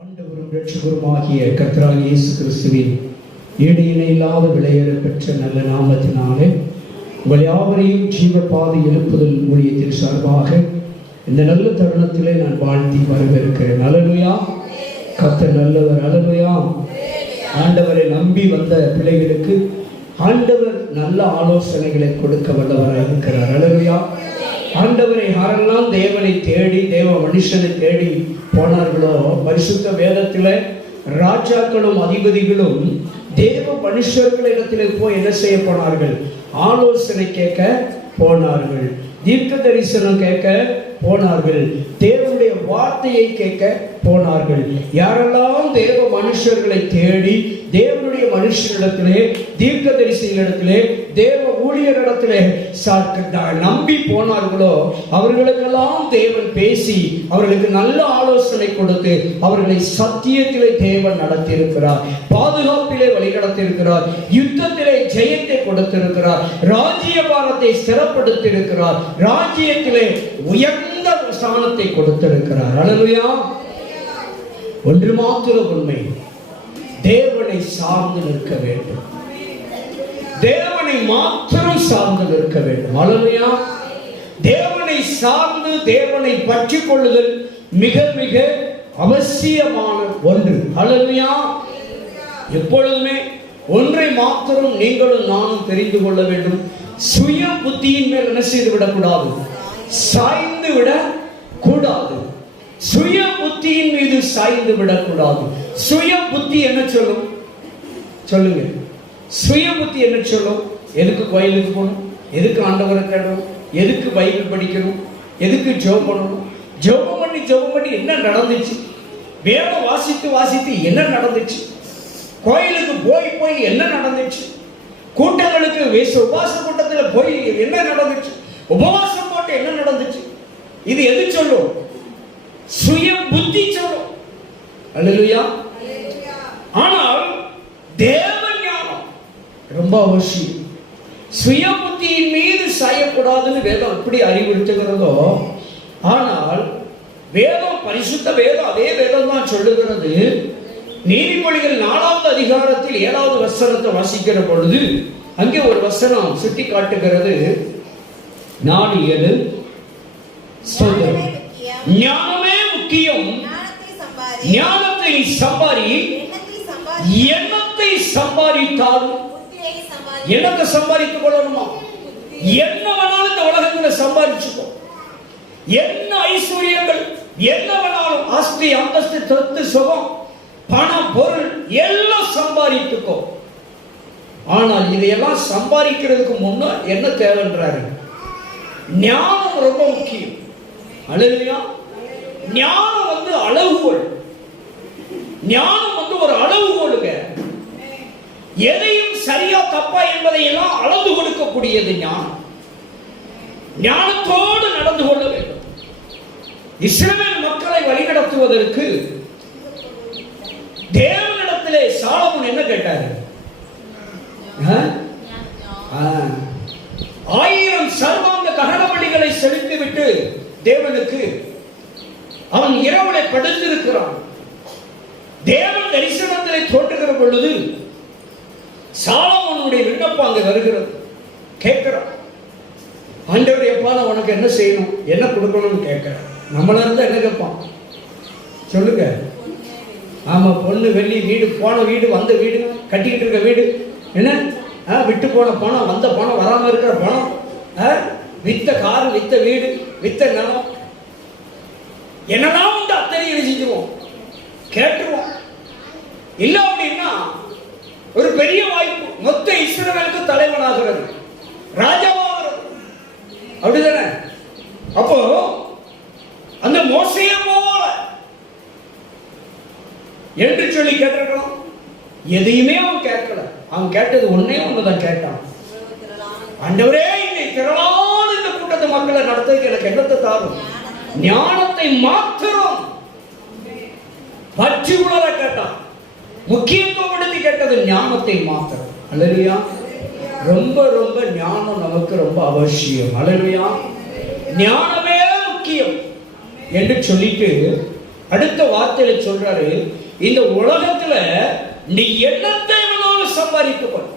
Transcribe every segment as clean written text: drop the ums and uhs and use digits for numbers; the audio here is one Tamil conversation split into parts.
ஆண்டவரும் இரட்சகருமாகிய கர்த்தராகிய இயேசு கிறிஸ்துவின் ஈடு இணையில்லாத விலையேற பெற்ற நல்ல நாமத்தினாலே உங்கள் யாவரையும் ஜீவ பாதை எழுப்புதல் ஊழியத்தின் சார்பாக இந்த நல்ல தருணத்திலே நான் வாழ்த்தி வரவேற்கிறேன். அல்லேலூயா. கர்த்தர் நல்லவர். அல்லேலூயா. ஆண்டவரை நம்பி வந்த பிள்ளைகளுக்கு ஆண்டவர் நல்ல ஆலோசனைகளை கொடுக்க வல்லவராக இருக்கிறார். அல்லேலூயா. ஆண்டவரை யாரெல்லாம் தேவனை தேடி தேவ மனுஷனை தேடி போனார்களோ, பரிசுத்த வேதத்தில் ராஜாக்களும் அதிபதிகளும் தேவ மனுஷர்களிடத்திலே போய் என்ன செய்ய போனார்கள்? ஆலோசனை கேட்க போனார்கள், தீர்க்க தரிசனம் கேட்க போனார்கள், தேவனுடைய வார்த்தையை கேட்க போனார்கள். யாரெல்லாம் தேவ மனுஷர்களை தேடி தேவனுடைய மனுஷரிடத்திலே, தீர்க்க தரிசிகளிடத்திலே, தேவ ஊழியரிடத்திலே நம்பி போனார்களோ, அவர்களுக்கெல்லாம் தேவன் பேசி அவர்களுக்கு நல்ல ஆலோசனை கொடுத்து அவர்களை சத்தியத்திலே தேவன் நடத்தியிருக்கிறார், பாதுகாப்பிலே வழிநடத்தியிருக்கிறார், யுத்தத்திலே ஜெயத்தை கொடுத்திருக்கிறார், ராஜ்யபாரத்தை ஸ்திரப்படுத்தியிருக்கிறார், ராஜ்யத்திலே உயர்ந்த ஸ்தானத்தை கொடுத்திருக்கிறார். அல்லேலூயா. ஒன்று மாத்திரம் உண்மை, தேவனை சார்ந்து நிற்க வேண்டும், தேவனை மாத்திரம் சார்ந்து நிற்க வேண்டும். அல்லேலூயா. தேவனை சார்ந்து தேவனை பற்றி கொள்ளுதல் மிக மிக அவசியமான ஒன்று. அல்லேலூயா. எப்பொழுதுமே ஒன்றை மாத்திரம் நீங்களும் நானும் தெரிந்து கொள்ள வேண்டும், சுய புத்தியின் மேல் என்ன செய்து விடக்கூடாது, சாய்ந்து விடக்கூடாது. சுய புத்தியின் மீது சாய்ந்து விடக்கூடாது. சுய புத்தி என்ன சொல்லும்? சொல்லுங்க. சுய புத்தி என்ன சொல்லும்? எதுக்கு கோயிலுக்கு போகணும், எதுக்கு ஆண்டவரை தேடணும், எதுக்கு பைபிள் படிக்கணும், எதுக்கு ஜெபம் பண்ணணும், ஜெபம் பண்ணி என்ன நடந்துச்சு, வேதம் வாசித்து என்ன நடந்துச்சு, கோயிலுக்கு போய் என்ன நடந்துச்சு, கூட்டங்களுக்கு உபவாச கூட்டத்தில் போய் என்ன நடந்துச்சு, உபவாசம் போட்டு என்ன நடந்துச்சு, இது எது சொல்லும்? சுய புத்தி சொல்லும். அல்லேலூயா. ஆனால் தேவ ஞானம் ரொம்ப அவசியம். சுய புத்தியின் மீது சாயக்கூடாதுன்னு வேதம் எப்படி அறிவுறுத்துகிறதோ, ஆனால் வேதம், பரிசுத்த வேதம், அதே வேதம் தான் சொல்லுகிறது. நீதிமொழிகள் 4வது அதிகாரத்தில் 7வது வசனத்தை வாசிக்கிற பொழுது அங்கே ஒரு வசனம் சுட்டி காட்டுகிறது. 4:7 ஞானமே முக்கியம், ஞானத்தை சம்பாரி, எண்ணத்தை சம்பாதித்தாலும், எண்ணத்தை சம்பாதித்துக் கொள்ளணுமா? என்ன வேணாலும் இந்த உலகத்தில் சம்பாதிச்சுக்கோ, என்ன ஐஸ்வர்யங்கள் என்ன வேணாலும், ஆஸ்தி அந்தஸ்து சொத்து சுகம் பணம் பொருள் எல்லாம் சம்பாதித்துக்கோ. ஆனால் இதையெல்லாம் சம்பாதிக்கிறதுக்கு முன்ன என்ன தேவைன்றாரு? ஞானம் ரொம்ப முக்கியம். அல்லேலூயா. ஞானம் அளவுகோல், ஞானம் ஒரு அளவுகோலுங்க. எதையும் சரியா தப்பா என்பதை எல்லாம் அளந்து கொடுக்கக்கூடியது ஞானம். ஞானத்தோடு நடந்து கொள்ள வேண்டும். இஸ்ரவேல் மக்களை வழிநடத்துவதற்கு தேவனிடத்திலே சாலமோன் என்ன கேட்டாரு? 1000 சர்வாங்க தகன பலிகளை செலுத்திவிட்டு தேவனுக்கு அவன் இரவுல படுத்திருக்கிறான். தேவன் தரிசனத்திலே தோன்றுகிற பொழுது சாலமோனுடைய விண்ணப்பம் அங்கு வருகிறது. கேட்கிறான், ஆண்டவரே, எப்பா உனக்கு என்ன செய்யணும், என்ன கொடுக்கணும்னு கேட்கிறான். நம்மள இருந்தா என்ன கேட்பான்? சொல்லுங்க. ஆமா, பொண்ணு வெள்ளி, வீடு, போன வீடு, வந்த வீடு, கட்டிக்கிட்டு இருக்க வீடு, என்ன விட்டு போன பணம், வந்த பணம், வராம இருக்கிற பணம், வித்த காரு, வித்த வீடு, வித்த நிலம், என்னதான் உண்டு அத்தனையும் யோசிச்சுவோம், கேட்டுருவோம். இல்ல அப்படின்னா ஒரு பெரிய வாய்ப்பு, மொத்த இஸ்ரவேலுக்கு தலைவனாகிறது, ராஜாவாகிறது. அப்படிதானே? அப்போ அந்த மோசையை போல என்று சொல்லி கேட்டிருக்கலாம். எதையுமே அவன் கேட்கல. அவன் கேட்டது ஒன்னே ஒண்ணுதான் கேட்டான். ஆண்டவரே, இந்த திரளான இந்த கூட்டத்தை மக்களை நடத்துறதுக்கு எனக்கு என்னத்தை தாரும்? ஞானத்தை மாத்திரம் பற்றி உணர கேட்டான். முக்கியத்துவப்படுத்தி கேட்டது ஞானத்தை மாத்திரம். அல்லேலூயா. ரொம்ப ரொம்ப ஞானம் நமக்கு ரொம்ப அவசியம். அல்லேலூயா. ஞானமே முக்கியம் என்று சொல்லிட்டு அடுத்த வார்த்தையில சொல்றாரு, இந்த உலகத்துல நீ என்னத்தை வேணாலும் சம்பாதித்துக்கொள்,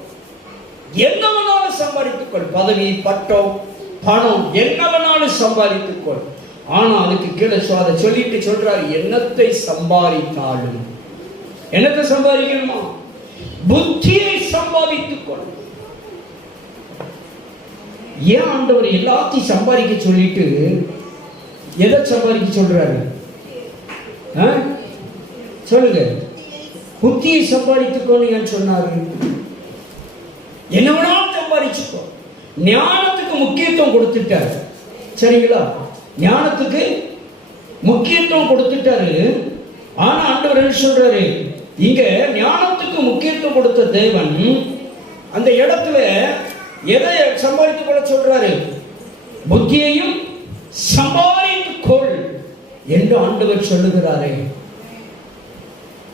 என்ன வேணாலும் சம்பாதித்துக்கொள், பதவி, பட்டம், பணம், என்ன வேணாலும் சம்பாதித்துக்கொள். ஆனா அதுக்கு கீழே அதை சொல்லிட்டு சொல்றாரு, என்னத்தை சம்பாதித்தாலும், என்னத்தை சம்பாதிக்கணுமா? புத்தியை சம்பாதித்துக்கொள். ஏன் ஆண்டவர் எல்லாத்தையும் சம்பாதிக்க சொல்லிட்டு எதை சம்பாதிக்க சொல்றாரு? சொல்லுங்க. புத்தியை சம்பாதித்துக்கோன்னு சொன்னாரு. என்ன வேணாலும் சம்பாதிச்சுக்கோ. ஞானத்துக்கு முக்கியத்துவம் கொடுத்துட்டாரு. சரிங்களா? ஞானத்துக்கு முக்கியத்துவம் கொடுத்துட்டாரு. ஆனா ஆண்டவர் என்ன சொல்றாரு? இங்க ஞானத்துக்கு முக்கியத்துவம் கொடுத்த தேவன் அந்த இடத்துல எதை சம்பாதித்துக் கொள்ள சொல்றாரு? புத்தியையும் சம்பாதித்துக்கொள் என்று ஆண்டவர் சொல்லுகிறாரே.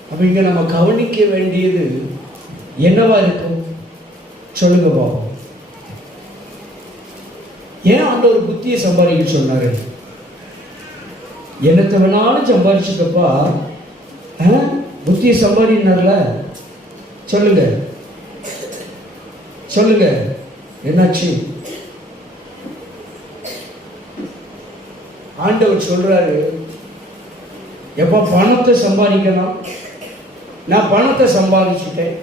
அப்ப இங்க நம்ம கவனிக்க வேண்டியது என்னவா இருக்கும்? சொல்லுங்க பாவம். ஏன் ஆண்டவர் புத்தியை சம்பாதிக்க சொன்னாரு? என்னத்தை வேணாலும் சம்பாதிச்சுக்கப்பா, புத்தியை சம்பாதினார்ல. சொல்லுங்க சொல்லுங்க, என்னாச்சு? ஆண்டவர் சொல்றாரு, எப்ப பணத்தை சம்பாதிக்கலாம், நான் பணத்தை சம்பாதிச்சுட்டேன்.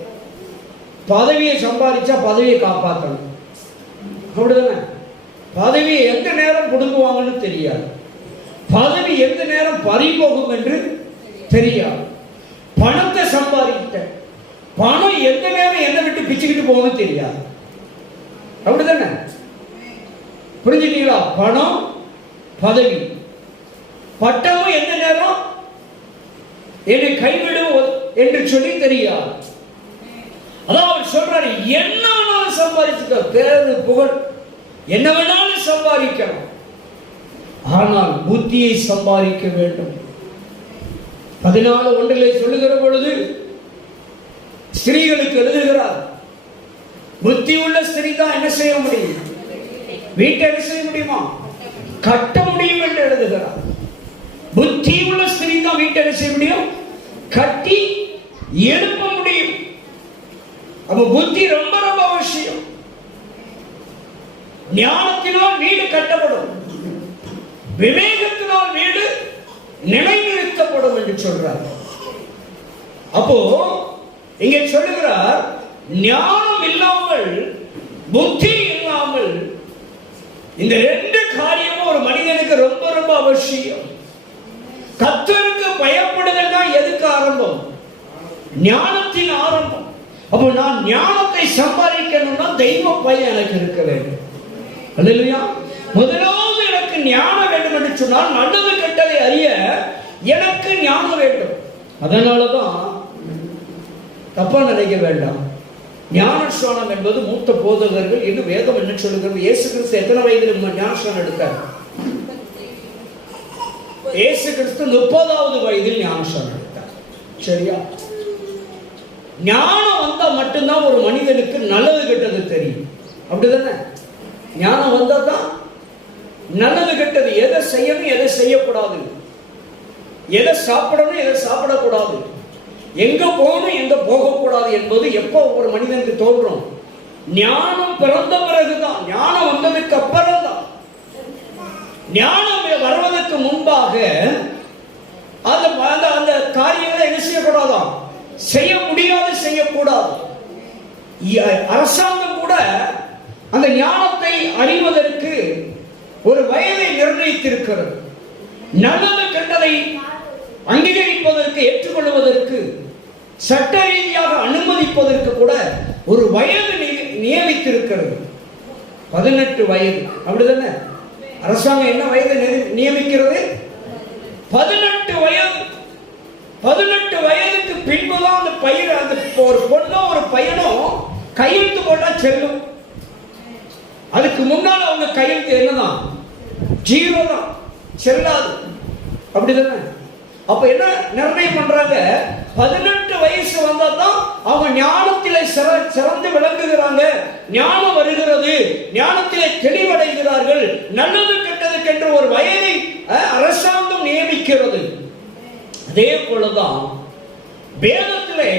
பதவியை சம்பாதிச்சா பதவியை காப்பாற்றணும், அப்படிதானே? பதவியை எந்த நேரம் புடுங்குவாங்கன்னு தெரியாது, பதவி எந்த நேரம் பறிபோகும் என்று தெரியாது. பணத்தை சம்பாதித்தேன், பணம் எந்த நேரம் என்ன விட்டு பிச்சுக்கிட்டு போகணும்னு தெரியாது, அப்படிதானே? புரிஞ்சுட்டீங்களா? பணம், பதவி, பட்டமும் எந்த நேரம் என்னை கைவிடும் என்று சொல்லி தெரியாது. அதான் அவர் சொல்றாரு, என்ன வேணாலும் சம்பாதிச்சுக்க, பேரு, புகழ், என்ன வேணாலும் சம்பாதிக்கணும், ஆனால் புத்தியை சம்பாதிக்க வேண்டும். 14:1 சொல்லுகிற பொழுது ஸ்திரீகளுக்கு எழுதுகிறார், புத்தி உள்ள ஸ்திரீ தான் என்ன செய்ய முடியும்? வீட்டை என்ன செய்ய முடியுமா? கட்ட முடியும் என்று எழுதுகிறார். புத்தி உள்ள ஸ்திரீ தான் வீட்டை என்ன செய்ய முடியும்? கட்டி எழுப்ப முடியும். அப்ப புத்தி ரொம்ப ரொம்ப அவசியம். ஞானத்தினால் வீடு கட்டப்படும், விவேகத்தினால் வீடு நிலைநிறுத்தப்படும் என்று சொல்றார். அப்போ இங்க சொல்லுகிறார், ஞானம் இல்லாமல், புத்தி இல்லாமல், இந்த 2 காரியமும் ஒரு மனிதனுக்கு ரொம்ப ரொம்ப அவசியம். கர்த்தருக்கு பயப்படுதல் தான் எதுக்கு ஆரம்பம்? ஞானத்தின் ஆரம்பம். அப்போ நான் ஞானத்தை சம்பாதிக்கணும்னா தெய்வ பயம் எனக்கு இருக்க வேண்டும். அல்லேலூயா. முதலாவது எனக்கு ஞானம் வேண்டும் என்று சொன்னால் நல்லது கெட்டதை அறிய எனக்கு ஞானம் வேண்டும். அதனாலதான் தப்பா நினைக்க வேண்டாம், ஞானஸ்நானம் என்பது மூத்த போதகர்கள் என்று வேதம் என்ன சொல்லுகிறது? இயேசு கிறிஸ்து எத்தனை வயதில் ஞானஸ்நானம் எடுத்தார்? இயேசு கிறிஸ்து 30வது வயதில் ஞானஸ்நானம் எடுத்தார். சரியா? ஞானம் வந்தா மட்டும்தான் ஒரு மனிதனுக்கு நல்லது கெட்டது தெரியும், அப்படிதானே? ஞானம் வந்தா தான் நல்லது கெட்டது, எதை செய்யணும் எதை செய்யக்கூடாது, எதை சாப்பிடணும் எதை சாப்பிடக்கூடாது, எங்க போகணும் எங்க போகக்கூடாது என்பது எப்போ ஒரு மனிதனுக்கு தோன்றும்? ஞானம் பிறந்த பிறகுதான். ஞானம் வந்ததுக்கு அப்புறம் தான். ஞானம் வருவதற்கு முன்பாக அந்த காரியங்களை என்ன செய்யக்கூடாதாம்? செய்ய முடியாது, செய்யக்கூடாது. அரசாங்கம் கூட அந்த ஞானத்தை அறிவதற்கு ஒரு வயதை நிர்ணயித்திருக்கிறது. நல்லது கெட்டதை அங்கீகரிப்பதற்கு, ஏற்றுக்கொள்வதற்கு, சட்ட ரீதியாக அனுமதிப்பதற்கு கூட ஒரு வயது நியமித்திருக்கிறது. 18 வயது, அப்படிதானே? அரசாங்கம் என்ன வயது நியமிக்கிறது? 18 வயது. 18 வயதுக்கு பின்புதான் அந்த பையன், அந்த ஒரு பொண்ணோ ஒரு பையனோ கையெழுத்து போட்டா செல்லும். அதுக்கு முன்னால அவங்க கையெழுத்து என்னதான்? 0 தான், செல்லாது, அப்படிதானே? அப்ப என்ன நிர்ணயம் பண்றாங்க? 18 வயசு வந்தா தான் அவங்க ஞானத்திலே சிறந்து விளங்குகிறாங்க, ஞானம் வருகிறது, ஞானத்திலே தெளிவடைகிறார்கள். நல்லது கெட்டதுக்கு என்று ஒரு வயதை அரசாங்கம் நியமிக்கிறது. அதே போலதான் வேதத்திலே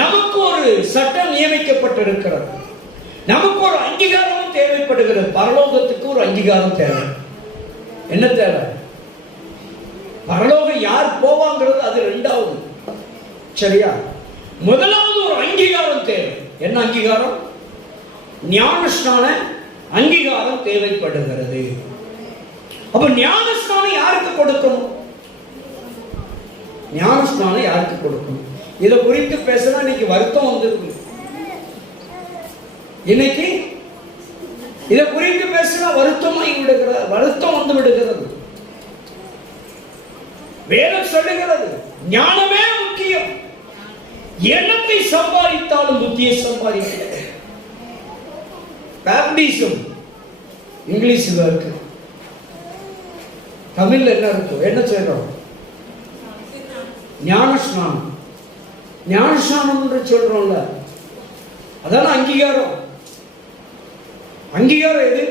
நமக்கு ஒரு சட்டம் நியமிக்கப்பட்டிருக்கிறது. நமக்கு ஒரு அங்கீகாரமும் தேவைப்படுகிறது. பரலோகத்துக்கு ஒரு அங்கீகாரம் தேவை. என்ன தேவை? பரலோகம் யார் போவாங்கிறது அது ரெண்டாவது, சரியா? முதலாவது ஒரு அங்கீகாரம் தேவை. என்ன அங்கீகாரம்? ஞானஸ்நான அங்கீகாரம் தேவைப்படுகிறது. அப்ப ஞானஸ்நானம் யாருக்கு கொடுக்கணும்? ஞானஸ்நானம் யாருக்கு கொடுக்கணும்? இதை குறித்து பேசினா இன்னைக்கு வருத்தம் வந்துருக்கு. இன்னைக்கு இதை குறித்து பேசினா வருத்தமாகி விடுகிறது, வருத்தம் வந்து விடுகிறது. வேதம் சொல்லுகிறது ஞானமே முக்கியம். எண்ணத்தை சம்பாதித்தாலும் புத்தியை சம்பாதிக்க. பேப்டிசம் இங்கிலீஷ்ல இருக்கு, தமிழ்ல என்ன இருக்கும்? என்ன சொல்றோம்? ஞானஸ்நானம். ஞானஸ்நானம் என்று சொல்றோம்ல, அதான அங்கீகாரம். அங்கீகாரம் எது?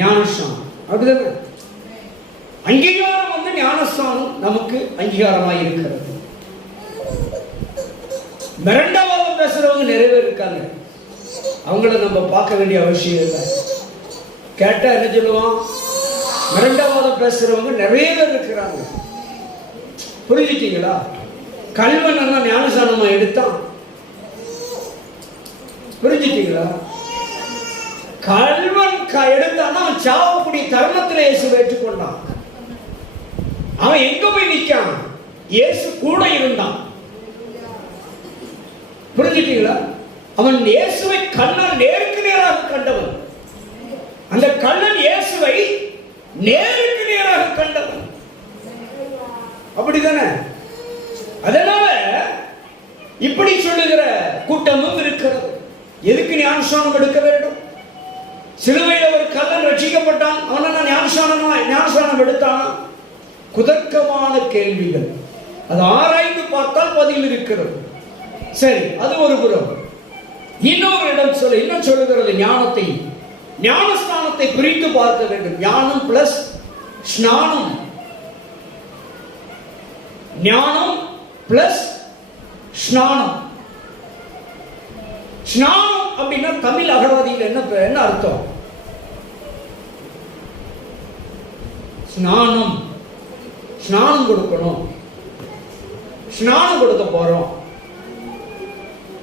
ஞானஸ்நானம். அப்படிதானே? அங்கீகாரம் வந்து ஞானஸ்நானம் நமக்கு அங்கீகாரமாக இருக்கிறது. மிரண்டவாதம் பேசுறவங்க நிறைய பேர் இருக்காங்க. அவங்கள நம்ம பார்க்க வேண்டிய அவசியம் இல்லை. கேட்டா என்ன சொல்லுவான்? மிரண்டவாதம் பேசுறவங்க நிறைய பேர் இருக்கிறாங்க. புரிஞ்சுட்டீங்களா? கல்வன் என்ன ஞானஸ்நானமா எடுத்தான்? புரிஞ்சுட்டீங்களா? கல்வன் எடுத்தான்னா அவன் சாவக்கூடிய தருணத்தில் இயேசு ஏற்றுக்கொண்டான். அவன் எங்க போய் நிற்கான்? இயேசு கூட இருந்தான். புரிஞ்சுட்டீங்களா? அவன் இயேசுவை கண்ணன் நேருக்கு நேராக கண்டவன். அந்த கண்ணன் இயேசுவை நேருக்கு நேராக கண்டவன். அப்படிதானே? அதனால இப்படி சொல்லுகிற கூட்டமும் இருக்கிறது. எதுக்கு ஞானஸ்நானம் எடுக்க வேண்டும்? சிலுவையில் ஒரு கள்ளன் ரட்சிக்கப்பட்டான், அவனை ஞானஸ்நானம் எடுத்தானா? குதர்க்கமான கேள்விகள். அது ஆராய்ந்து பார்த்தால் பதில் இருக்கிறது. சரி, அது ஒரு புறம். இன்னொரு இடம் இன்னும் சொல்லுகிறது ஞானத்தை, ஞானஸ்நானத்தை பிரித்து பார்க்க வேண்டும். ஞானம் பிளஸ் ஸ்நானம். ஞானம் பிளஸ் ஸ்நானம். ஸ்நானம் அப்படின்னா தமிழ் அகராதியில் என்ன அர்த்தம்? ஸ்நானம், ஸ்நானம் கொடுக்கணும், ஸ்நானம் கொடுக்க போறோம்,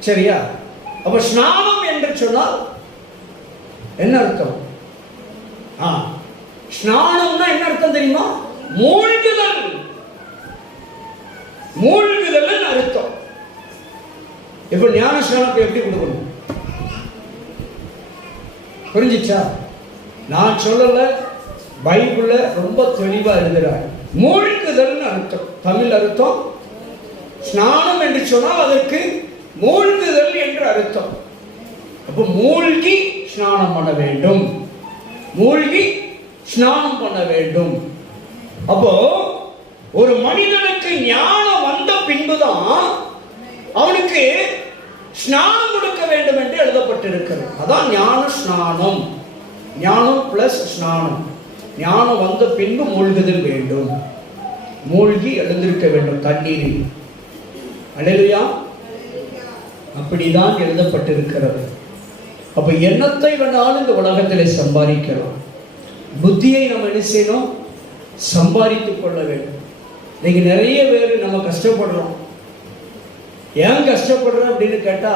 சரியா? அப்ப ஸ்நானம் என்று சொன்னால் என்ன அர்த்தம்? ஸ்நானம்னா என்ன அர்த்தம் தெரியுமா? மூழ்குதல். மூழ்குதல் அர்த்தம். இப்ப ஞான ஸ்நானத்தை எப்படி கொடுக்கணும்? புரிஞ்சிச்சா? நான் சொல்லல, பைபிள்ல ரொம்ப தெளிவா எழுதுறார். மூழ்குதல் அர்த்தம். தமிழ் அர்த்தம் ஸ்நானம் என்று சொன்னால் அதற்கு மூழ்குதல் என்று அர்த்தம். அப்ப மூழ்கி ஸ்நானம் பண்ண வேண்டும், மூழ்கி ஸ்நானம் பண்ண வேண்டும். அப்போ ஒரு மனிதனுக்கு ஞானம் வந்த பின்புதான் அவனுக்கு ஸ்நானம் கொடுக்க வேண்டும் என்று எழுதப்பட்டிருக்கிறது. அதான் ஞான ஸ்நானம். ஞானம் பிளஸ் ஸ்நானம். ஞானம் வந்த பின்பு மூழ்குதல் வேண்டும், மூழ்கி எழுந்திருக்க வேண்டும் தண்ணீரில். அல்லேலூயா. அப்படிதான் எழுதப்பட்டிருக்கிறது. அப்ப எண்ணத்தை வேணாலும் இந்த உலகத்திலே சம்பாதிக்கலாம், புத்தியை நம்ம என்ன செய்யணும்? சம்பாதித்துக் கொள்ள வேண்டும். இன்னைக்கு நிறைய பேர் நம்ம கஷ்டப்படுறோம். ஏன் கஷ்டப்படுறோம் அப்படின்னு கேட்டா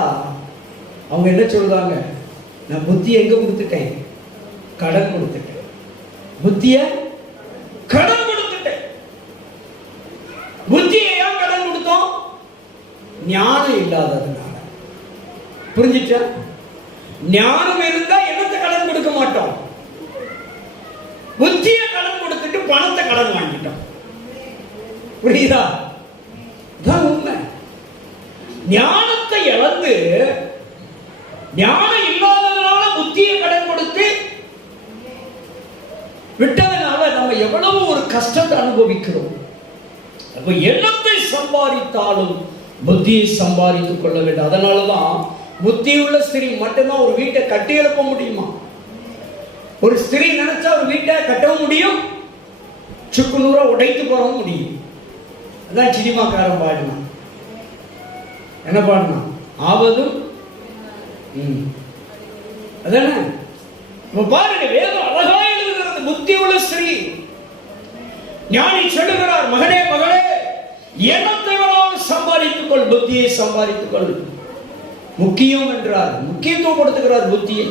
அவங்க என்ன சொல்றாங்க? நான் புத்தி எங்க கொடுத்துட்டேன்? கடன் கொடுத்துட்டேன். புத்திய கடன் கொடுத்துட்டேன். புத்தியை ஏன் கடன் கொடுத்தோம்? ஞானம் இல்லாததுனால. புரிஞ்சுச்சா? ஞானம் இருந்தா என்னத்தை கடன் கொடுக்க மாட்டோம். புத்தியை கடன் கொடுத்துட்டு பணத்தை கடன் வாங்கிட்டோம். புரியுதா? தான் உண்மை. ஞானத்தை இழந்து, ஞானம் இல்லாததுனால புத்தியை கடன் கொடுத்து விட்டதனால நம்ம எவ்வளவு ஒரு கஷ்டத்தை அனுபவிக்கிறோம். அப்ப எண்ணத்தை சம்பாதித்தாலும் புத்தியை சம்பாதித்துக் கொள்ள வேண்டும். அதனாலதான் புத்தியுள்ள ஸ்திரீ மட்டும்தான் ஒரு வீட்டை கட்டி எழுப்ப முடியுமா? ஒரு ஸ்திரீ நினைச்சா ஒரு வீட்டை கட்டவும் முடியும், சுக்கு நூறா உடைத்து போறவும் முடியும். அதான் சினிமாக்காரன் பாடினான். என்ன பாடினான்? ஆவதும் அதானே. பாருங்க, வேதம் அழகா எழுதுகிறது. புத்தி உள்ள ஸ்திரீ ஞானி சொல்லுகிறார், மகனே மகளே, எண்ணத்தை சம்பாதித்துக் கொள், புத்தியை சம்பாதித்துக் கொள். முக்கியம் என்றார், முக்கியத்துவப்படுத்துகிறார் புத்தியை.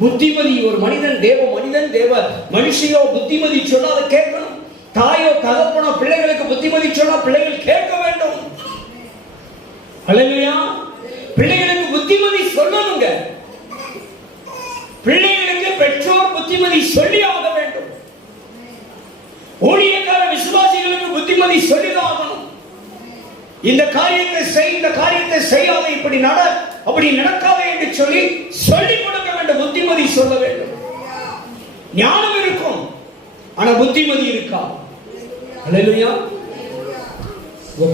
புத்திமதி ஒரு மனிதன் தேவ மனுஷியோ புத்திமதி சொன்னா அதை கேட்கணும். தாயோ தகப்பனோ பிள்ளைகளுக்கு புத்திமதி சொன்னா பிள்ளைகள் கேட்க வேண்டும். அல்லேலூயா. பிள்ளைகளுக்கு புத்திமதி சொல்லணுங்க. பிள்ளைகளுக்கு பெற்றோர் புத்திமதி சொல்லி ஆக வேண்டும். ஊழியக்கார விசுவாசிகளுக்கு புத்திமதி சொல்லிதான் ஆகணும். இந்த காரியத்தை செய், இந்த காரியத்தை செய்யாத, இப்படி நட, அப்படி நடக்காதே என்று சொல்லி சொல்லிக் கொடுக்க வேண்டும். புத்திமதி சொல்ல வேண்டும். ஞானம் இருக்கும், ஆனா புத்திமதி இருக்கா? அல்லேலூயா.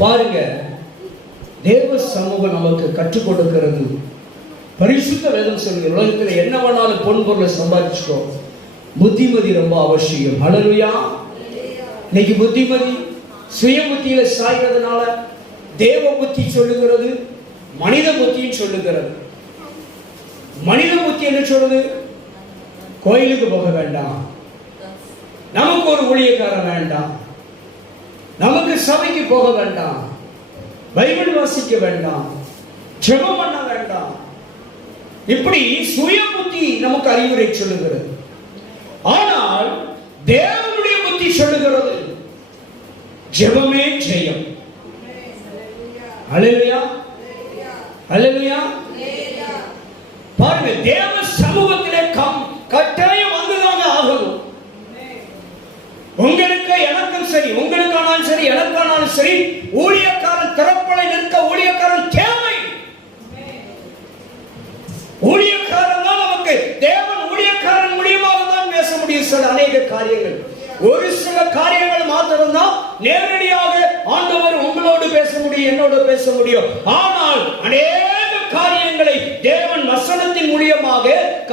பாருங்க, தேவ சமூகம் நமக்கு கற்றுக் கொடுக்கிறது. பரிசுத்த வேதம் சொல்லுங்க, உலகத்தில் என்ன வேணாலும் பொன் பொருளை சம்பாதிச்சுக்கோ, புத்திமதி ரொம்ப அவசியம். அல்லேலூயா. இன்னைக்கு புத்திமதி சுய புத்தியில சாய்கிறதுனால தேவ புத்தி சொல்லுகிறது, மனித புத்தியும் சொல்லுகிறது. மனித புத்தி என்ன சொல்லுது? கோயிலுக்கு போக வேண்டாம், நமக்கு ஒரு ஊழியக்காரன் வேண்டாம், நமக்கு சபைக்கு போக வேண்டாம், பைபிள் வாசிக்க வேண்டாம், ஜெபம் பண்ண வேண்டாம். இப்படி சுய புத்தி நமக்கு அறிவுரை சொல்லுகிறது. ஆனால் தேவனுடைய புத்தி சொல்லுகிறது, ஜெபமே ஜெயம். அல்லேலூயா, அல்லேலூயா. பாருங்க, தேவ சமூகத்திலே கட்டாயம் வந்துதாங்க ஆகணும். உங்களுக்கு எனக்கும் சரி, உங்களுக்கானாலும் சரி, எனக்கானாலும் சரி, ஊழியக்காரன் திறப்பலை நிற்க ஊழியக்காரன் தேவை. ஊழியக்காரன் தான் நமக்கு தேவன் ஊழியக்காரன் மூலியமாக தான் பேச முடியும். சில அநேக காரியங்கள், ஒரு சில காரியங்கள் மாத்திரம்தான் நேரடியாக ஆண்டவர் உங்களோடு பேச முடியும், என்னோடு பேச முடியும். ஆனால் அநேக காரியங்களை தேவன் வசனத்தின் மூலியமாக,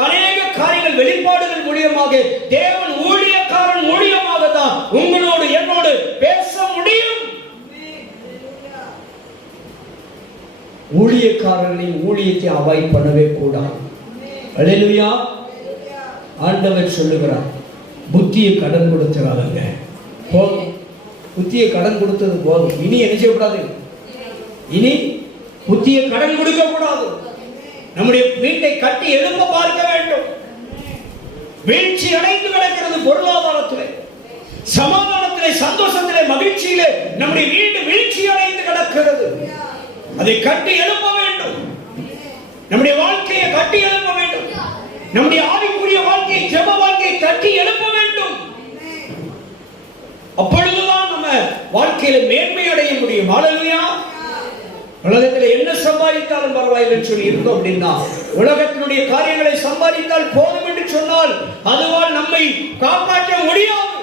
அநேக காரியங்கள் வெளிப்பாடுகள் மூலியமாக, தேவன் ஊழியக்காரன் மூலியமாக தான் உங்களோடு என்னோடு பேச முடியும். ஊழியக்காரர்களின் ஊழியத்தை அவாய்ட் பண்ணவே கூடாது. அல்லேலூயா. ஆண்டவர் சொல்லுகிறார், புத்தியை கடன் கொடுத்துறாங்க. போதும், புத்தியை கடன் கொடுத்தது போதும். இனி என்ன செய்யக்கூடாது? இனி புத்தியை கடன் கொடுக்க கூடாது. நம்முடைய வீட்டை கட்டி எழுப்ப பார்க்க வேண்டும். வீழ்ச்சி அடைந்து கிடக்கிறது பொருளாதாரத்திலே, சமாதானத்திலே, சந்தோஷத்திலே, மகிழ்ச்சியிலே நம்முடைய வீடு வீழ்ச்சி அடைந்து கிடக்கிறது. அதை கட்டி எழுப்ப வேண்டும். நம்முடைய வாழ்க்கையை கட்டி எழுப்ப வேண்டும். நம்முடைய ஆவிக்குரிய வாழ்க்கையை, ஜெப வாழ்க்கையை கட்டி எழுப்ப வேண்டும். அப்பொழுதுதான் நம்ம வாழ்க்கையில மேன்மை அடைய முடியும். அல்லேலூயா. உலகத்தில் என்ன சம்பாதித்தாலும் பரவாயில்லை சொல்லி இருந்தோம் அப்படின்னா, உலகத்தினுடைய காரியங்களை சம்பாதித்தால் போதும் என்று சொன்னால் அதுவால் நம்மை காப்பாற்ற முடியாது.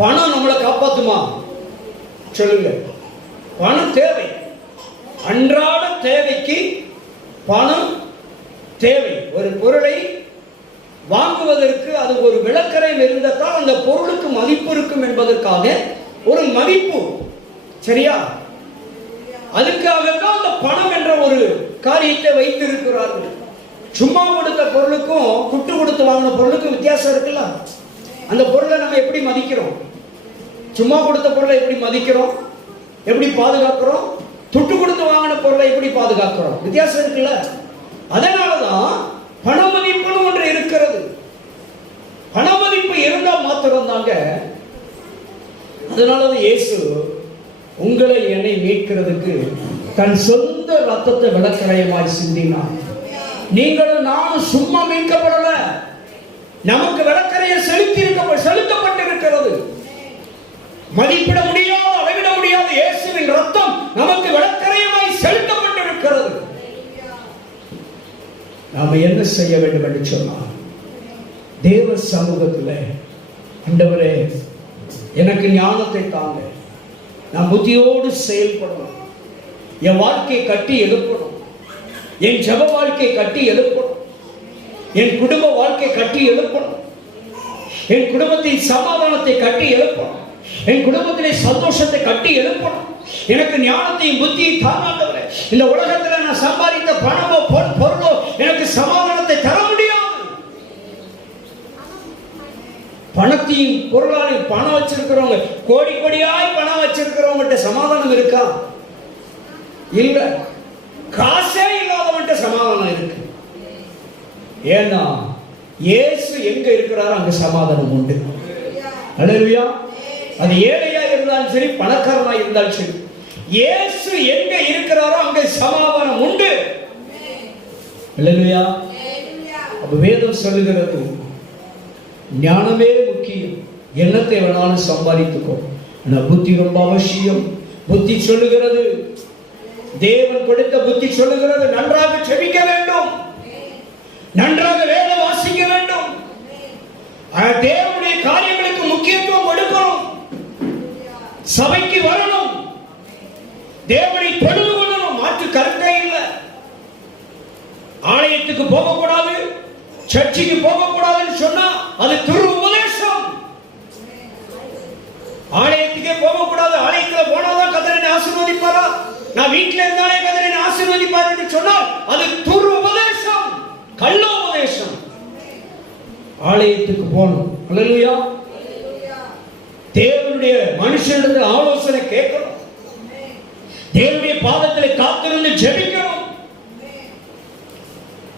பணம் நம்மளை காப்பாத்துமா? சொல்லுங்க. பணம் தேவை, அன்றாட தேவைக்கு பணம் தேவை. ஒரு பொருளை வாங்குவதற்கு அது ஒரு விளக்கரையில் இருந்தால் அந்த பொருளுக்கு மதிப்பு இருக்கும் என்பதற்காக ஒரு மதிப்பு, சரியா? அதுக்காகத்தான் அந்த பணம் என்ற ஒரு காரியத்தை வைத்திருக்கிறார்கள். சும்மா கொடுத்த பொருளுக்கும் துட்டு கொடுத்து வாங்கின பொருளுக்கும் வித்தியாசம் இருக்குல்ல. அந்த பொருளை நம்ம எப்படி மதிக்கிறோம்? சும்மா கொடுத்த பொருளை எப்படி மதிக்கிறோம், எப்படி பாதுகாக்கிறோம்? துட்டு கொடுத்து வாங்கின பொருளை எப்படி பாதுகாக்கிறோம்? வித்தியாசம் இருக்குல்ல. அதனாலதான் பண மதிப்புன்னு ஒன்று இருக்கிறது. பண மதிப்பு இருந்தால் மாத்திரம் தாங்க. அதனாலதான் இயேசு உங்களை என்னை மீட்கிறதுக்கு தன் சொந்த ரத்தத்தை விளக்கரையமாய் சிந்தினார். நீங்களும் நானும் சும்மா மீட்கப்படல, நமக்கு விளக்கரைய செலுத்தப்பட்டிருக்கிறது. மதிப்பிட முடியாத, அளவிட முடியாத இயேசுவின் ரத்தம் நமக்கு விளக்கரையமாய் செலுத்தப்பட்டிருக்கிறது. நாம என்ன செய்ய வேண்டும் என்று சொன்னால், தேவ சமூகத்தில் ஆண்டவரே எனக்கு ஞானத்தை தாங்க, நான் புத்தியோடு செயல்படணும், என் வாழ்க்கையை கட்டி எழுப்பணும், என் ஜெப வாழ்க்கையை கட்டி எழுப்பணும், என் குடும்ப வாழ்க்கையை கட்டி எழுப்பணும், என் குடும்பத்தின் சமாதானத்தை கட்டி எழுப்பணும், என் குடும்பத்திலே சந்தோஷத்தை கட்டி எழுப்பணும். எனக்கு ஞானத்தையும் புத்தியையும் தாங்காதவரே. இந்த உலகத்துல நான் சம்பாதித்த பணமோ பொருளோ எனக்கு சமாதானத்தை தர முடியாது. பணத்தையும் பொருளாலையும் பணம் வச்சிருக்கிறவங்க, கோடி கோடியாய் பணம் வச்சிருக்கிறவங்க சமாதானம் இருக்கா? இல்ல. காசே இல்லாதவன்ட்ட சமாதானம் இருக்கு. ஏன்னா இயேசு எங்க இருக்கிறாரோ அங்க சமாதானம் உண்டு. அல்லேலூயா. அது ஏழையா இருந்தாலும் சரி, பணக்காரனா இருந்தாலும் சரி, இயேசு எங்க இருக்கிறாரோ அங்க சமாதானம் உண்டு. அல்லேலூயா. அப்ப வேதம் சொல்லுகிறது ஞானமே முக்கியம். என்னத்தை வேணாலும் சம்பாதித்துக்கோ, ஆனா புத்தி ரொம்ப அவசியம். புத்தி சொல்லுகிறது, தேவன் கொடுத்த புத்தி சொல்லுகிறது, நன்றாக செபிக்க வேண்டும், நன்றாக வேதம் வாசிக்க வேண்டும், தேவனுடைய காரியங்களுக்கு முக்கியத்துவம் கொடுக்கணும், சபைக்கு வரணும், தேவனை தொழுது கொள்ளணும். மாற்று கருத்தே இல்லை. ஆலயத்துக்கு போகக்கூடாது, சர்ச்சுக்கு போகக்கூடாதுன்னு சொன்னா அது துரு உபதேசம். ஆலயத்துக்கே போகக்கூடாது, ஆலயத்துல போனாதான் கர்த்தரை ஆசீர்வதிப்பாரா, நான் வீட்டில் இருந்தாலே கர்த்தரை ஆசீர்வதிப்பார் என்று சொன்னால் அது துரு உபதேசம், கள்ள உபதேசம். ஆலயத்துக்கு போகணும். அல்லேலூயா. தேவனுடைய மனுஷனுடைய ஆலோசனை கேட்கணும், தேவனுடைய பாதத்தில் காத்திருந்து ஜெபிக்கணும்.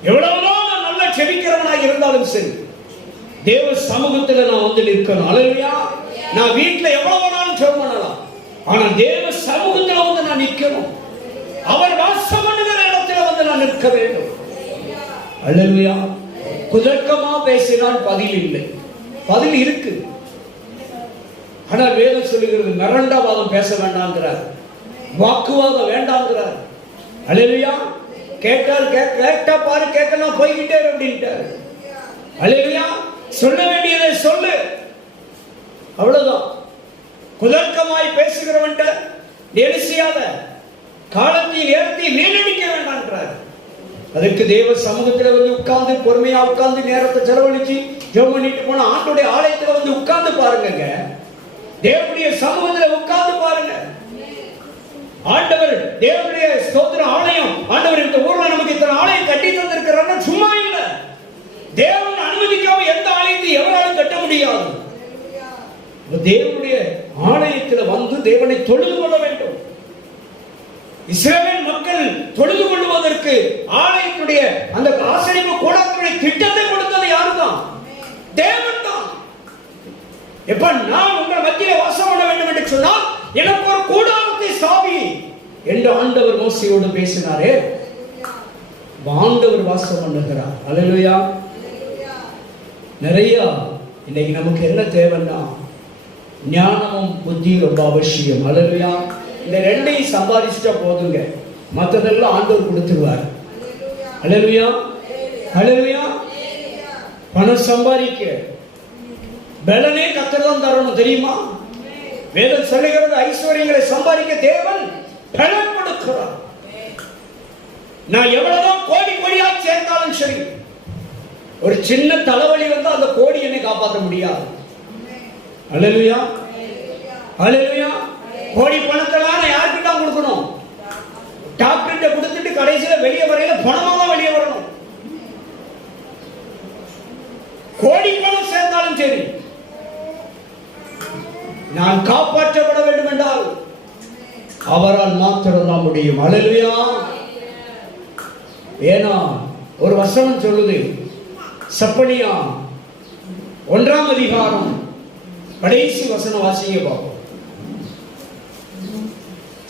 எவ்வளவுதான் நான் நல்ல ஜெபிக்கிறவனாக இருந்தாலும் சரி, தேவ சமூகத்தில் நான் வந்து நிற்கணும். அல்லேலூயா. நான் வீட்டுல எவ்வளவு நாளும் ஜெபம் பண்ணலாம், ஆனா தேவ சமூகத்தில் வந்து நான் நிற்கணும். அவர் வாசம் பண்ணுகிற இடத்துல வந்து நான் நிற்க வேண்டும். அல்லேலூயா. குதர்க்கமா பேசினால் பதில் இல்லை, பதில் இருக்கு. ஆனால் வேதம் சொல்லுகிறது மிரண்டவாதம் பேச வேண்டாம்ங்கிறார், வாக்குவாதம் வேண்டாம்ங்கிறார். அல்லேலூயா. கேட்டால் கேட்டா பாரு, கேட்கலாம் போய்கிட்டே அப்படின்ட்டார். அல்லேலூயா. சொல்ல வேண்டியதை சொல்லு, அவ்வளவுதான். குதர்க்கமாய் பேசுகிறவன்ட்ட நெரிசியாத, காலத்தில் ஏற்றி வீணடிக்க வேண்டாம்ன்றார். அதுக்கு தேவ சமூகத்தில் வந்து உட்கார்ந்து பொறுமையா உட்கார்ந்து நேரத்தை செலவழிச்சு ஜெபம் பண்ணிட்டு போன ஆண்டுடைய ஆலயத்தில் வந்து உட்கார்ந்து பாருங்க, தேவனுடைய சமூகத்தில் உட்கார்ந்து பாருங்க. ஆண்டவர் தேவனுடைய ஸ்தோத்திர ஆலயம், ஆண்டவர் இந்த ஊர்ல நமக்கு இத்தனை ஆலயம் கட்டி தந்திருக்கிறார்னா சும்மா இல்ல. தேவன் அனுமதிக்காம எந்த ஆலயத்தை எவராலும் கட்ட முடியாது. தேவனுடைய ஆலயத்தில் வந்து தேவனை தொழுது கொள்ள வேண்டும். இஸ்ரவேல் மக்கள் தொழுது கொள்வதற்கு ஆலயத்துடைய அந்த ஆசரிப்பு கூடாரத்துடைய திட்டத்தை கொடுத்தது யாருதான்? தேவன் தான். எப்ப நான் உங்கள் மத்தியிலே வாசம் பண்ண வேண்டும் என்று சொன்னால் எனக்கு ஒரு கூடாரத்தை சாவி என்று ஆண்டவர் மோசேயோடு பேசினாரே, ஆண்டவர் வாசம் பண்ணுகிறார். அல்லேலூயா. நிறைய இன்னைக்கு நமக்கு என்ன தேவைன்னா ஞானமும் புத்தியும் ரொம்ப அவசியம். அல்லேலூயா. இந்த ரெண்டையும் சம்பாதிச்சுட்டா போதுங்க, மற்றதெல்லாம் ஆண்டவர் கொடுத்துருவார். அல்லேலூயா. அல்லேலூயா. பணம் சம்பாதிக்க பலனே கர்த்தர் தான் தரணும், தெரியுமா? வேதம் சொல்லுகிறது ஐஸ்வர்யங்களை சம்பாதிக்க தேவன் பலன் கொடுக்கிறார். நான் எவ்வளவுதான் கோடி கோடியா சேர்ந்தாலும் சரி, ஒரு சின்ன தலைவலி வந்து அந்த கோடி என்னை காப்பாற்ற முடியாது. அல்லேலூயா. அல்லேலூயா. கோடி பணத்தெல்லாம் நான் யாருக்கு தான் கொடுக்கணும்? டாக்டர்கிட்ட கொடுத்துட்டு கடைசியில வெளியே வரையில பணமா தான் வெளியே வரணும். கோடி பணம் சேர்ந்தாலும் சரி, நான் காப்பாற்றப்பட வேண்டும் என்றால் அவரால் மாத்திரம் தான் முடியும். அல்லேலூயா. ஏன்னா ஒரு வசனம் சொல்லுது, செப்பனியா 1ஆம் அதிகாரம் கடைசி வசனம் வாசிங்க பாப்போம்.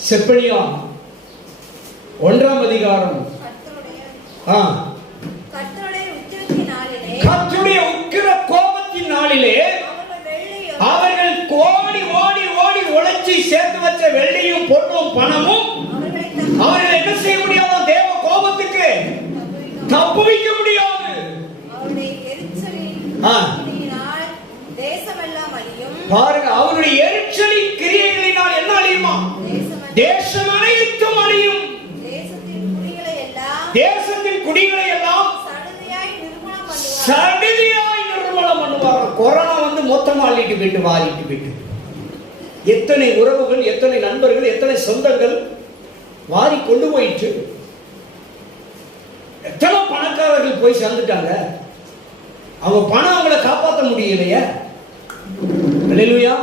செப்பனியா 1ஆம் அதிகாரம். கர்த்தருடைய உக்கிர கோபத்தின் நாளிலே அவர்கள் கோடி ஓடி ஓடி உழைச்சி சேர்த்து வச்ச வெள்ளியும் பொன்னும் பணமும் அவர்கள் என்ன செய்ய முடியாத தேவ கோபத்துக்கு தப்புவிக்க முடியாது. பாருங்க, அவருடைய எரிச்சலின் கிரியைகளினால் என்ன அழியுமா? தேசம் அனைத்தும் அழியும். தேசத்தின் குடிகளை எல்லாம் சடுதியாய் நிர்மூலம் பண்ணுவாங்க. கொரோனா வந்து மொத்தமா அள்ளிட்டு போயிட்டு வாரிட்டு போயிட்டு எத்தனை உறவுகள், எத்தனை நண்பர்கள், எத்தனை சொந்தங்கள் வாரி கொண்டு போயிட்டு, எத்தனை பணக்காரர்கள் போய் சேர்ந்துட்டாங்க. அவங்க பணம் அவங்களை காப்பாற்ற முடியலையா? அல்லேலூயா.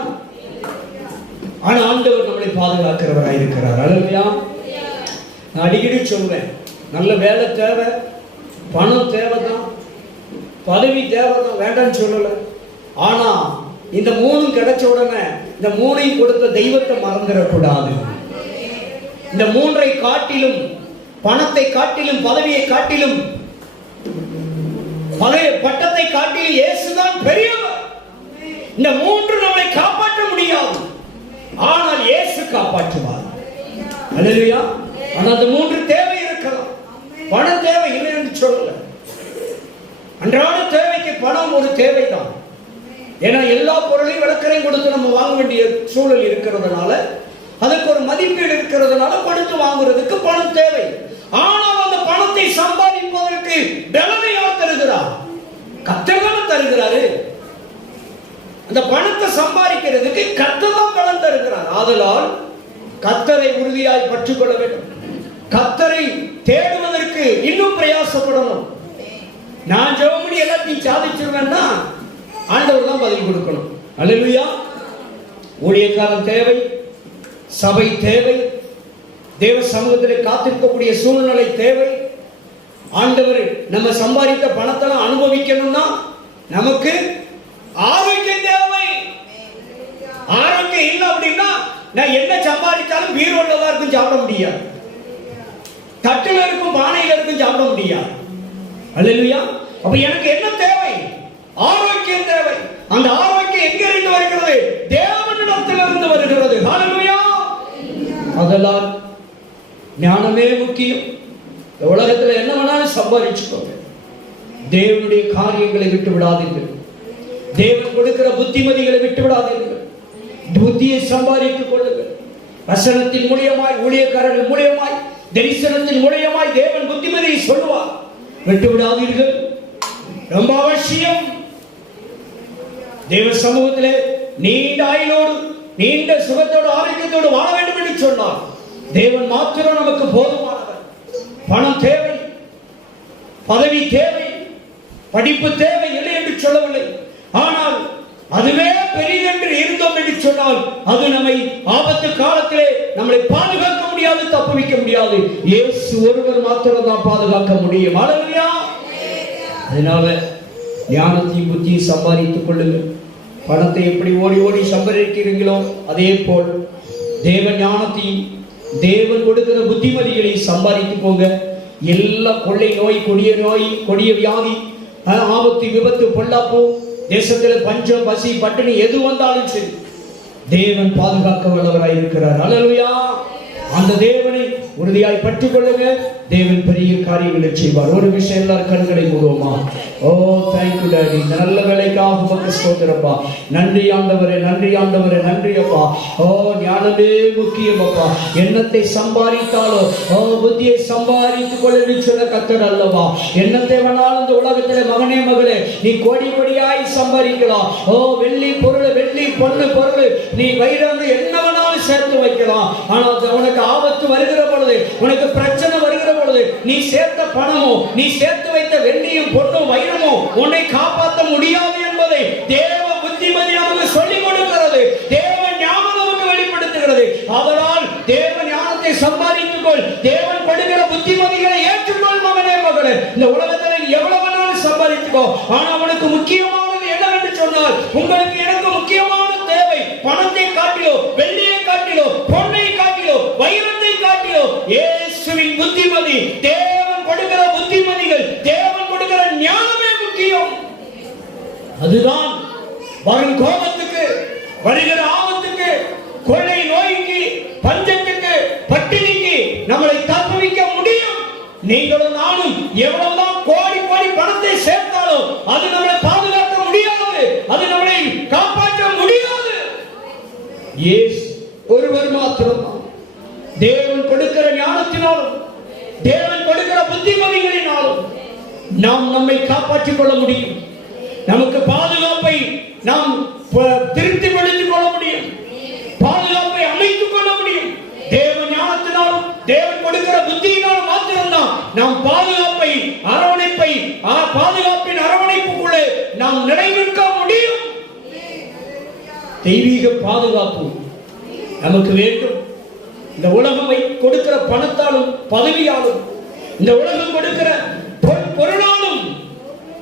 ஆனா ஆண்டவர் நம்மளை பாதுகாக்கிறவராக இருக்கிறார். அல்லேலூயா. நான் அடிக்கடி சொல்வேன், நல்ல வேலை தேவை, பணம் தேவைதான், பதவி தேவைதான், வேண்டாம்னு சொல்லல. ஆனா இந்த மூணும் கிடைச்ச உடனே இந்த மூணையும் கொடுத்த தெய்வத்தை மறந்துடக்கூடாது. இந்த மூன்றை காட்டிலும், பணத்தை காட்டிலும், பதவியை காட்டிலும், பட்டத்தை காட்டிலும் இயேசுதான் பெரியவர். இந்த மூன்று நம்மை காப்பாற்ற முடியாது, ஆனால் இயேசு காப்பாற்றுவார். அல்லேலூயா. ஆனால் அந்த மூன்று தேவை இருக்கலாம். பணம் தேவை இல்லை என்று சொல்லல. அன்றாட தேவைக்கு பணம் ஒரு தேவைதான். ஏன்னா எல்லா பொருளையும் விளக்கரையும் கொடுத்து நம்ம வாங்க வேண்டிய சூழல் இருக்கிறதுனால, அதுக்கு ஒரு மதிப்பீடு இருக்கிறதுனால கொடுத்து வாங்குறதுக்கு பணம் தேவை. ஆனால் அந்த பணத்தை சம்பாதிப்பதற்கு பலனை யார் தருகிறார்? கர்த்தர் தான் தருகிறாரு. அந்த பணத்தை சம்பாதிக்கிறதுக்கு கர்த்தர் தான் பலன் தருகிறார். ஆதலால் கர்த்தரை உறுதியாய் பற்றிக் கொள்ள வேண்டும். கர்த்தரை தேடுவதற்கு இன்னும் பிரயாசப்படணும். நான் ஜெபம் பண்ணி எல்லாத்தையும் சாதிச்சிருவேன்னா ஆண்டவர் தான் பதில் கொடுக்கணும். அல்லேலூயா. ஊழியக்காரன் தேவை, சபை தேவை, தேவ சமூகத்தில் காத்திருக்கக்கூடிய சூழ்நிலை தேவை. ஆண்டவர் நம்ம சம்பாதித்த பணத்தெல்லாம் அனுபவிக்கணும்னா நமக்கு ஆரோக்கியம் தேவை. ஆரோக்கியம் இல்லை அப்படின்னா நான் என்ன சம்பாதித்தாலும் பீரோல தான் இருக்கும், சாப்பிட முடியாது. தட்டுல இருக்கும், பானையில இருக்கும், சாப்பிட முடியாது. அல்லேலூயா. அப்ப எனக்கு என்ன தேவை? ஆரோக்கியம் தேவை. அந்த ஆரோக்கியம் எங்க இருந்து வருகிறது? தேவனிடத்திலிருந்து வருகிறது. ஹல்லேலூயா. அதெல்லாம் ஞானமே முக்கியம். உலகத்துல என்ன வேணாலும் சம்பாதிச்சுக்கோங்க, தேவனுடைய காரியங்களை விட்டு விடாதீர்கள். தேவன் கொடுக்கிற புத்திமதிகளை விட்டு விடாதீர்கள். புத்தியை சம்பாதித்துக் கொள்ளுங்கள். வசனத்தின் மூலியமாய், ஊழியக்காரர்கள் மூலியமாய், தரிசனத்தின் மூலியமாய் தேவன் புத்திமதியை சொல்லுவார். விட்டு விடாதீர்கள், ரொம்ப அவசியம். தேவ சமூகத்திலே நீண்ட ஆயுளோடு, நீண்ட சுகத்தோடு, ஆரோக்கியத்தோடு வாழ வேண்டும் என்று சொன்னார். தேவன் மாத்திரம் நமக்கு போதுமானவர். பணம் தேவை, பதவி தேவை, படிப்பு தேவை இல்லை என்று சொல்லவில்லை. ஆனால் அதுவே பெரியதென்று இருந்தோம் என்று சொன்னால் அது நம்மை ஆபத்து காலத்திலே நம்மளை பாதுகாக்க முடியாது, தப்புவிக்க முடியாது. இயேசு ஒருவர் மாத்திரம் தான் பாதுகாக்க முடியும். அல்லேலூயா. அதனால ஞானத்தையும் புத்தியும் சம்பாதித்துக் கொள்ளுங்கள். பணத்தை எப்படி ஓடி ஓடி சம்பாதிக்கிறீங்களோ அதே போல் தேவ ஞானத்தையும், தேவன் கொடுக்கிற புத்திமதிகளை சம்பாதித்துக் போங்க. எல்லா கொள்ளை நோய், கொடிய நோய், கொடிய வியாதி, ஆபத்து, விபத்து, பொல்லாப்பு, தேசத்தில் பஞ்சம், பசி, பட்டினி எது வந்தாலும் சரி, தேவன் பாதுகாக்க வல்லவராய் இருக்கிறார். அல்லேலூயா. அந்த தேவனை உறுதியாய் பற்றிக் கொள்ளுங்க. தேவன் பெரிய காரியங்களை செய்வார். ஒரு விஷயம், எல்லாரும் கண்களை மூடுவோமா? ஓ தேங்க்யூ டாடி. நல்ல வேலைக்காக உமக்கு ஸ்தோத்திரப்பா. நன்றி ஆண்டவரே, நன்றி ஆண்டவரே, நன்றி அப்பா. ஓ ஞானமே முக்கியம் அப்பா. எண்ணத்தை சம்பாதித்தாலோ புத்தியை சம்பாதித்துக் கொள்ள சொன்ன கர்த்தர் அல்லவா? எண்ணத்தை வேணாலும் இந்த உலகத்திலே மகனே மகளே நீ கோடி கோடியாய் சம்பாதிக்கலாம். ஓ வெள்ளி பொருள், வெள்ளி பொண்ணு பொருள், நீ வயிறாந்து என்ன வேணாலும் சேர்த்து வைக்கலாம். ஆனால் உனக்கு ஆபத்து வருகிற பொழுது, உனக்கு பிரச்சனை வருகிற பொழுது, நீ சேர்த்த பணமோ, நீ சேர்த்து வைத்த வெள்ளியும் பொண்ணும் வைரமோ உன்னை காப்பாற்ற முடியாது என்பதை தேவ புத்திமதி நமக்கு சொல்லிக் கொடுக்கிறது. தேவ ஞானம் நமக்கு வெளிப்படுத்துகிறது. அதனால் தேவ ஞானத்தை சம்பாதித்துக் கொள். தேவன் கொடுக்கிற புத்திமதிகளை ஏற்றுக்கொள் மகனே மகளே. இந்த உலகத்தில் எவ்வளவு வேணாலும் சம்பாதித்துக்கோ, ஆனா அவனுக்கு முக்கியமானது என்னவென்று சொன்னால், உங்களுக்கு எனக்கு முக்கியமான தேவை பணத்தை காட்டிலோ, வெள்ளியை காட்டிலோ, பொன்னை காட்டிலோ, வைரத்தை காட்டிலோ இயேசுவின் புத்திமதி, தேவன் கொடுக்கிற புத்திமதிகள், தேவன் கொடுக்கிற ஞானமே முக்கியம். அதுதான் வரும் கோபத்துக்கு, வருகிற ஆபத்துக்கு, கொள்ளை நோய்க்கு, பஞ்சத்துக்கு, பட்டினிக்கு நம்மளை தப்புவிக்க முடியும். நீங்களும் நானும் எவ்வளவுதான் கோடி கோடி பணத்தை சேர்த்தாலும் அது நம்மளை பாதுகாக்க முடியாது, அது நம்மளை காப்பாற்ற முடியாது. இயேசு ஒருவர் மாத்திரம் தேவன் கொடுக்கிற ஞானத்தினாலும், தேவன் கொடுக்கிற புத்திமதிகளினாலும் நாம் நம்மை காப்பாற்றிக் கொள்ள முடியும். நமக்கு பாதுகாப்பை நாம் திருப்திப்படுத்திக் கொள்ள முடியும். தெய்வீக பாதுகாப்பு நமக்கு வேண்டும். இந்த உலகம் கொடுக்கிற பணத்தாலும் பதவியாலும், இந்த உலகம் கொடுக்கிற பொருளாலும்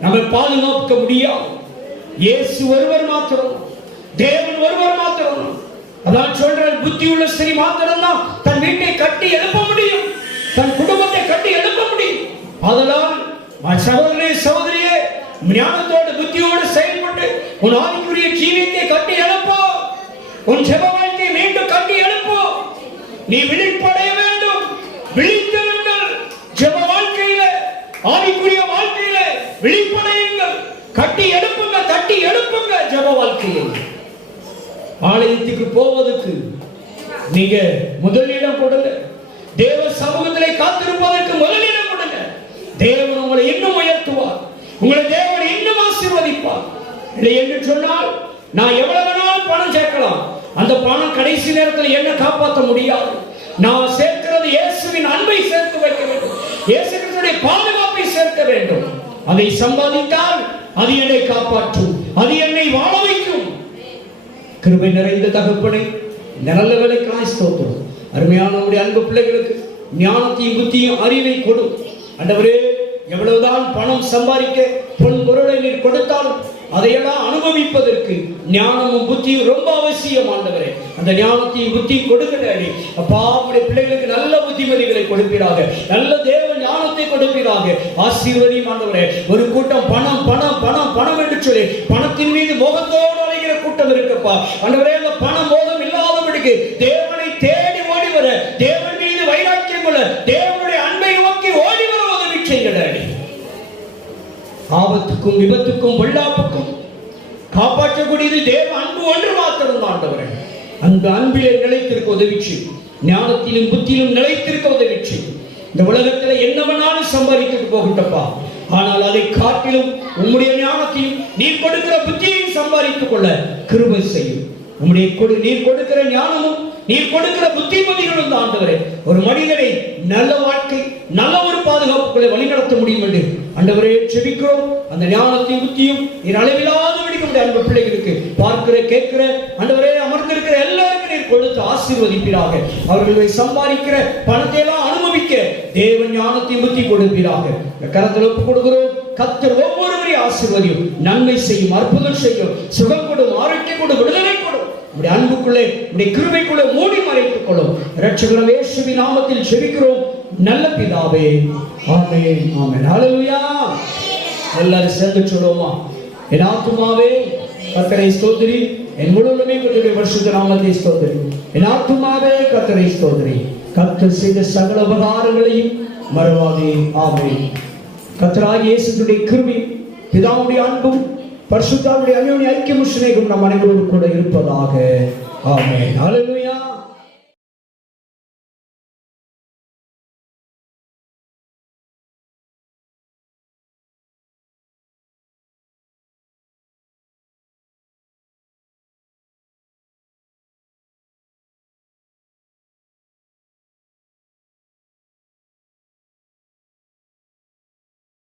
நம்மை பாதுகாக்க முடியாது. இயேசு ஒருவர் மாத்திரம், தேவன் ஒருவர் மாத்திரம். அதான் சொல்றேன், புத்தியுள்ள ஸ்திரீ மாத்திரம் தான் தன் வீட்டை கட்டி எழுப்ப முடியும், தன் குடும்பத்தை கட்டி எழுப்ப முடியும். அதனால் சகோதரனே சகோதரியே, ஞானத்தோடு புத்தியோடு செயல்பட்டு உன் ஆவிக்குரிய ஜீவியத்தை கட்டி எழுப்போ, உன் ஜெப வாழ்க்கையை மீண்டும் கட்டி எழுப்போ. நீ விழிப்படைய வேண்டும். விழித்திருங்கள். ஜெப வாழ்க்கையில, ஆவிக்குரிய வாழ்க்கையில விழிப்படையுங்கள். கட்டி எழுப்புங்க, தட்டி எழுப்புங்க. ஜெப வாழ்க்கையை ஆலயத்துக்கு போவதற்கு நீங்க முதலிடம் கொடுங்க. தேவ சமூகத்திலே காத்திருப்பதற்கு முதலிடம் கொடுங்க. தேவன் உங்களை இன்னும் உயர்த்துவார். உங்களை தேவன் இன்னும் ஆசீர்வதிப்பார். இல்லை என்று சொன்னால் நான் எவ்வளவு வேணாலும் பணம் சேர்க்கலாம், அந்த பணம் கடைசி நேரத்தில் என்ன காப்பாற்ற முடியாது. நான் சேர்க்கிறது இயேசுவின் அன்பை சேர்த்து வைக்க வேண்டும், இயேசு கிறிஸ்துவின் பாதுகாப்பை சேர்க்க வேண்டும். அதை சம்பாதித்தால் அது என்னை காப்பாற்றும், அது என்னை வாழ வைக்கும். கிருபை நிறைந்த தகப்பனே, நல்ல வேலைக்காய் ஸ்தோத்திரம். அருமையான நம்முடைய அன்பு பிள்ளைகளுக்கு ஞானத்தையும் புத்தியும் அறிவை கொடு ஆண்டவரே. எவ்வளவுதான் பணம் சம்பாதிக்க பொன் பொருளை நீர் கொடுத்தாலும் அதையெல்லாம் அனுபவிப்பதற்கு ஞானமும் புத்தியும் ரொம்ப அவசியம் ஆண்டவரே. அந்த ஞானத்தையும் புத்தியும் கொடுக்கிறாரே அப்பா, உடைய பிள்ளைகளுக்கு நல்ல புத்திமதிகளை கொடுப்பீராக, நல்ல தேவ ஞானத்தை கொடுப்பீராக. ஆசீர்வதியும் ஆண்டவரே. ஒரு கூட்டம் பணம் பணம் பணம் பணம் என்று சொல்லி பணத்தின் மீது மோகத்தோடு அலைகிற கூட்டம் இருக்குப்பா ஆண்டவரே. அந்த பணம் மோகம் இல்லாதபடிக்கு தேவனை தேடி ஓடி வர, தேவன் மீது வைராக்கியம் கொள்ள, தேவனுடைய அன்பை நோக்கி ஓடி வர உதவி செய்கிறாரே. ஆபத்துக்கும் விபத்துக்கும் பொல்லாப்புக்கும் காப்பாற்றக்கூடியது தேவ அன்பு ஒன்று மாத்திரம் ஆண்டவரே. அந்த அன்பிலே நிலைத்திருக்க உதவிச்சு, ஞானத்திலும் புத்தியிலும் நிலைத்திருக்க உதவிச்சு. இந்த உலகத்துல என்ன வேணாலும் சம்பாதித்துட்டு போகிட்டப்பா, ஆனால் அதை காட்டிலும் உம்முடைய ஞானத்தையும் நீர் கொடுக்கிற புத்தியையும் சம்பாதித்துக் கொள்ள கிருபை செய்யும். நீர் கொடுக்கிற ஞானமும் நீர் கொடுக்கிற புத்திமதிகளும் தான் ஆண்டவரே ஒரு மனிதனை நல்ல வாழ்க்கை, நல்ல ஒரு பாதுகாப்புகளை வழிநடத்த முடியும் என்று ஆண்டவரே ஜெபிக்கிறோம். அந்த ஞானத்தையும் புத்தியும் நீர் அளவிலாத வெடிக்க அன்பு பிள்ளைகளுக்கு பார்க்கிற கேட்கிற ஆண்டவரே அமர்ந்திருக்கிற எல்லாருக்கும் நீர் கொடுத்து ஆசீர்வதிப்பீராக. அவர்களை சம்பாதிக்கிற பணத்தை எல்லாம் அனுபவிக்க தேவன் ஞானத்தையும் புத்தி கொடுப்பீராக. கரத்தில் ஒப்பு கொடுக்கிறோம். கர்த்தர் ஒவ்வொருவரையும் ஆசீர்வதியும், நன்மை செய்யும், அற்புதம் செய்யும், சுகம் கொடும், ஆரோக்கியம் கொடும், விடுதலை கொடும். உடைய அன்புக்குள்ளே, உடைய கிருபைக்குள்ளே மூடி மறைத்துக் கொள்ளும். இரட்சகர் இயேசுவின் நாமத்தில் ஜெபிக்கிறோம் நல்ல பிதாவே, ஆமென் ஆமென். ஹல்லேலூயா. எல்லாரும் சேர்ந்து சொல்லுவோமா? என் ஆத்துமாவே கர்த்தரை ஸ்தோத்திரி, என் முழு உள்ளமே கர்த்தருடைய பரிசுத்த நாமத்தை ஸ்தோத்திரி. என் ஆத்துமாவே கர்த்தரை ஸ்தோத்திரி, கர்த்தர் செய்த சகல உபகாரங்களையும் மறவாதே. ஆமென். கர்த்தராகிய இயேசுவின் கிருபை, பிதாவுடைய அன்பும் பரிசுத்தாவுடைய அந்யோன்ய ஐக்கியமும் சிநேகமும் நம் அனைவரோடு கூட இருப்பதாக. ஆமென். ஹல்லேலூயா.